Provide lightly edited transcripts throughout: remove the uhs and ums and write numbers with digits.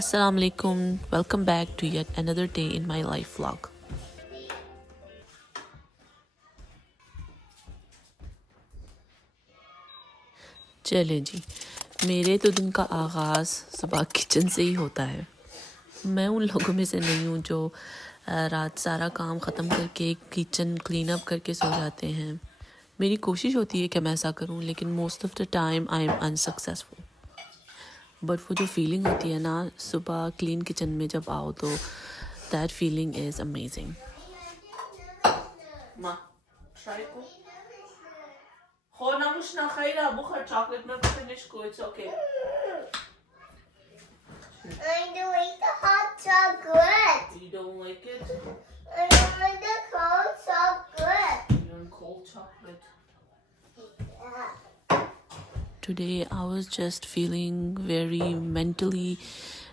Assalamu alaikum. Welcome back to yet another day in my life vlog. चले जी, मेरे तो दिन का आगाज़ सुबह किचन से ही होता है। मैं उन लोगों में से नहीं हूँ जो रात सारा काम ख़त्म करके किचन क्लीन अप करके सो जाते हैं। मेरी कोशिश होती है कि मैं ऐसा करूँ, लेकिन most of the time I am unsuccessful. But वो जो फीलिंग होती है ना सुबह क्लीन किचन में जब आओ, तो दैट फीलिंग इज़ अमेजिंग। माँ try ko. Ho na mush na khaira bukhar chocolate mein finish ko, it's okay. I don't eat the hot chocolate. You don't like it? I don't like the cold chocolate. You want cold chocolate? Yeah. Today I was just feeling very mentally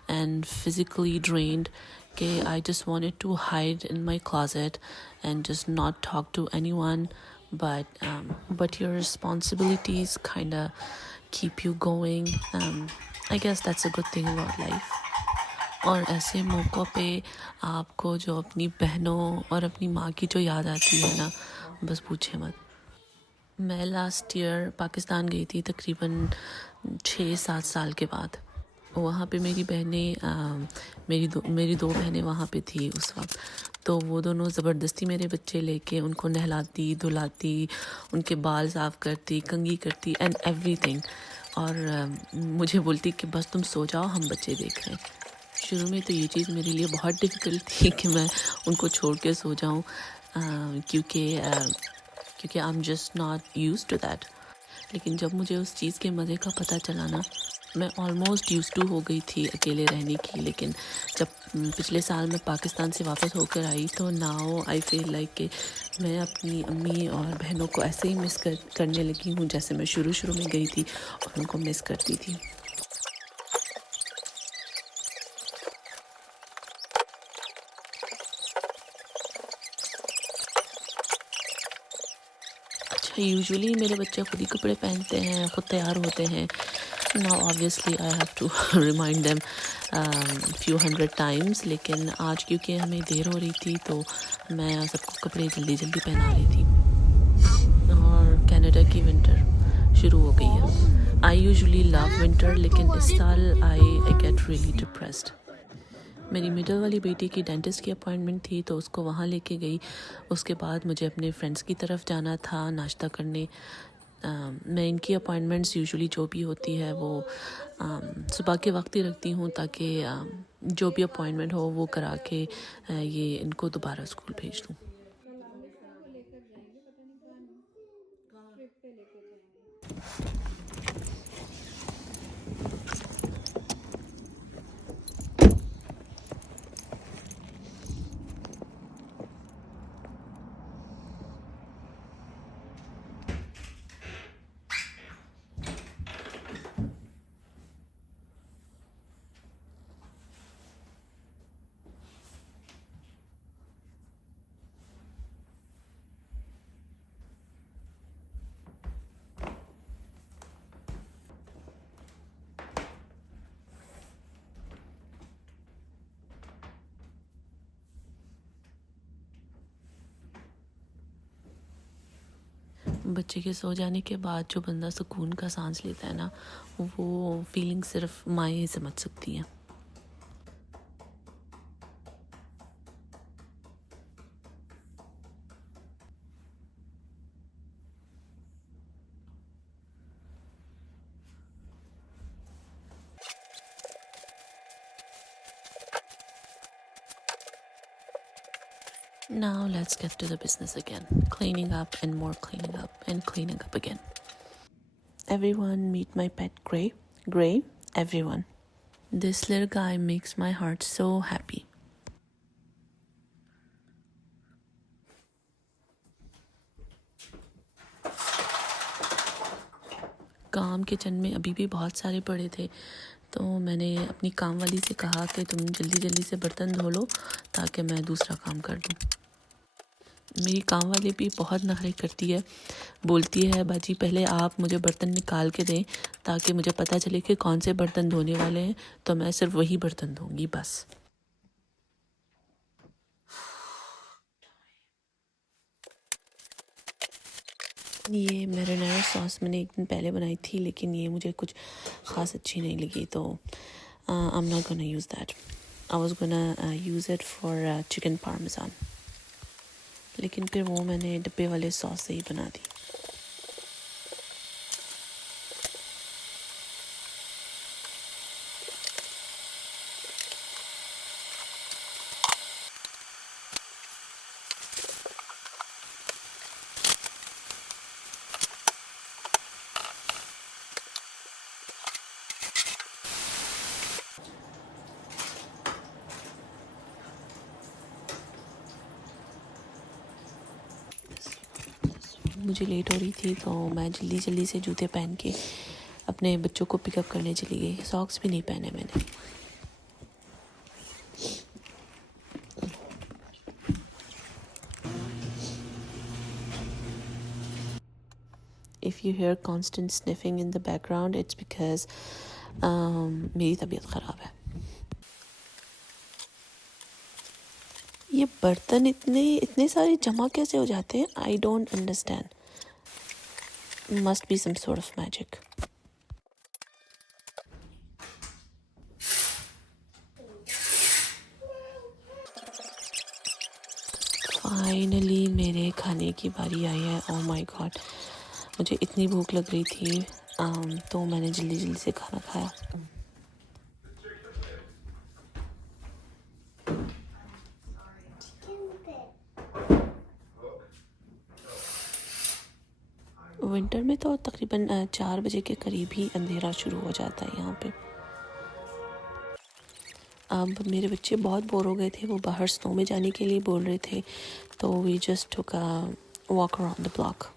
and physically drained. Okay, I just wanted to hide in my closet and just not talk to anyone. But your responsibilities kind of keep you going. I guess that's a good thing about life. और ऐसे मौक़ों पे आपको जो अपनी बहनों और अपनी माँ की जो याद आती है ना, बस पूछे मत। मैं लास्ट ईयर पाकिस्तान गई थी तकरीबन 6-7 साल के बाद। वहाँ पे मेरी बहनें मेरी दो बहनें वहाँ पे थी उस वक्त। तो वो दोनों ज़बरदस्ती मेरे बच्चे लेके उनको नहलाती धुलाती, उनके बाल साफ़ करती, कंघी करती एंड एवरीथिंग। और मुझे बोलती कि बस तुम सो जाओ, हम बच्चे देख रहे हैं। शुरू में तो ये चीज़ मेरे लिए बहुत डिफ़िकल्ट थी कि मैं उनको छोड़ के सो जाऊँ, क्योंकि I am just not used to that. लेकिन जब मुझे उस चीज़ के मज़े का पता चला ना, मैं ऑलमोस्ट यूज्ड टू हो गई थी अकेले रहने की। लेकिन जब पिछले साल मैं पाकिस्तान से वापस होकर आई, तो नाउ आई फील लाइक कि मैं अपनी अम्मी और बहनों को ऐसे ही मिस करने लगी हूँ जैसे मैं शुरू में गई थी और उनको मिस करती थी। अच्छा, यूजुअली मेरे बच्चे खुद ही कपड़े पहनते हैं, खुद तैयार होते हैं। Now obviously I have to remind them few hundred times. लेकिन आज क्योंकि हमें देर हो रही थी, तो मैं सबको कपड़े जल्दी पहना रही थी। और कनाडा की विंटर शुरू हो गई है। आई यूजुअली लव विंटर, लेकिन इस साल आई गेट रियली डिप्रेस्ड। मेरी मिडिल वाली बेटी की डेंटिस्ट की अपॉइंटमेंट थी, तो उसको वहाँ लेके गई। उसके बाद मुझे अपने फ्रेंड्स की तरफ जाना था नाश्ता करने। मैं इनकी अपॉइंटमेंट्स यूजुअली जो भी होती है वो सुबह के वक्त ही रखती हूँ, ताकि जो भी अपॉइंटमेंट हो वो करा के ये इनको दोबारा स्कूल भेज दूँ। बच्चे के सो जाने के बाद जो बंदा सुकून का सांस लेता है ना, वो फीलिंग सिर्फ माएँ समझ सकती हैं। Now let's get to the business again. Cleaning up and more cleaning up and cleaning up again. Everyone meet my pet Gray. Gray, everyone. This little guy makes my heart so happy. काम किचन में अभी भी बहुत सारे पड़े थे, तो मैंने अपनी काम वाली से कहा कि तुम जल्दी से बर्तन धो लो ताकि मैं दूसरा काम कर दूँ। मेरी काम वाली भी बहुत नखरे करती है, बोलती है बाजी पहले आप मुझे बर्तन निकाल के दें ताकि मुझे पता चले कि कौन से बर्तन धोने वाले हैं, तो मैं सिर्फ वही बर्तन धोंगी बस। ये मैरिनेरो सॉस मैंने एक दिन पहले बनाई थी, लेकिन ये मुझे कुछ ख़ास अच्छी नहीं लगी, तो I am not gonna use that. I was gonna use it for chicken parmesan, लेकिन फिर वो मैंने डब्बे वाले सॉस से ही बना दी। मुझे लेट हो रही थी तो मैं जल्दी जल्दी से जूते पहन के अपने बच्चों को पिकअप करने चली गई। सॉक्स भी नहीं पहने मैंने। If you hear constant sniffing in the background, it's because मेरी तबीयत ख़राब है। ये बर्तन इतने सारे जमा कैसे हो जाते हैं? I don't understand. Must be some sort of magic. Finally मेरे खाने की बारी आई है। ओह माय गॉड, मुझे इतनी भूख लग रही थी, तो मैंने जल्दी जल्दी से खाना खाया। विंटर में तो तकरीबन 4 बजे के करीब ही अंधेरा शुरू हो जाता है यहाँ पे। अब मेरे बच्चे बहुत बोर हो गए थे, वो बाहर स्नो में जाने के लिए बोल रहे थे, तो we just took a walk around the block.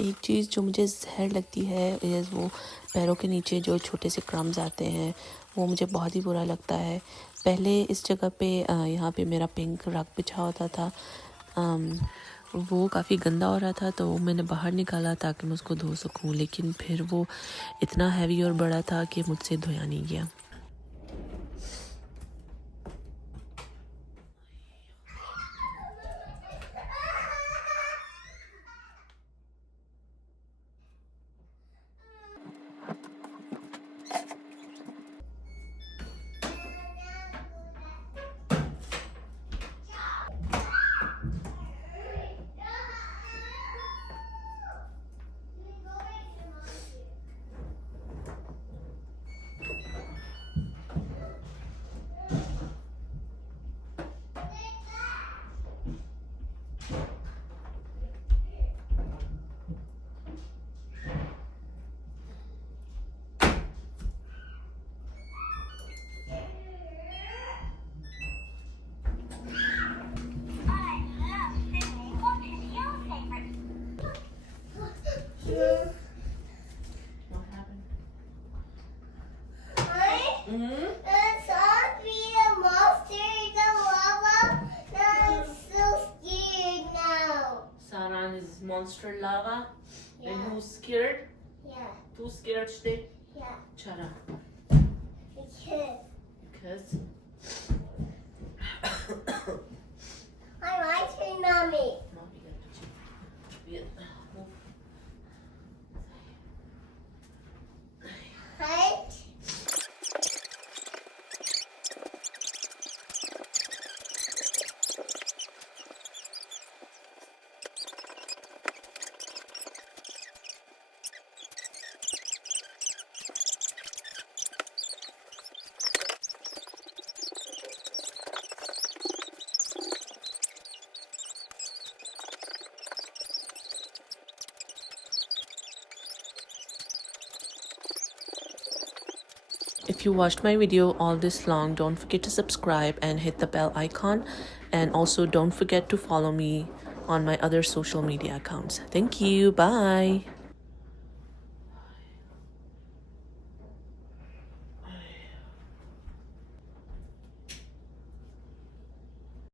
एक चीज़ जो मुझे जहर लगती है इज़ वो पैरों के नीचे जो छोटे से क्रम्स आते हैं, वो मुझे बहुत ही बुरा लगता है। पहले इस जगह पे यहाँ पे मेरा पिंक रग बिछा होता था, वो काफ़ी गंदा हो रहा था, तो वो मैंने बाहर निकाला ताकि मैं उसको धो सकूं, लेकिन फिर वो इतना हैवी और बड़ा था कि मुझसे धोया नहीं गया। monster lava? Yeah. And who's scared? Yeah. Too scared today? Yeah. Chara. Because Because I'm watching mommy. Mommy got to check. Move. Right? If you watched my video all this long, don't forget to subscribe and hit the bell icon. And also don't forget to follow me on my other social media accounts. Thank you. Bye.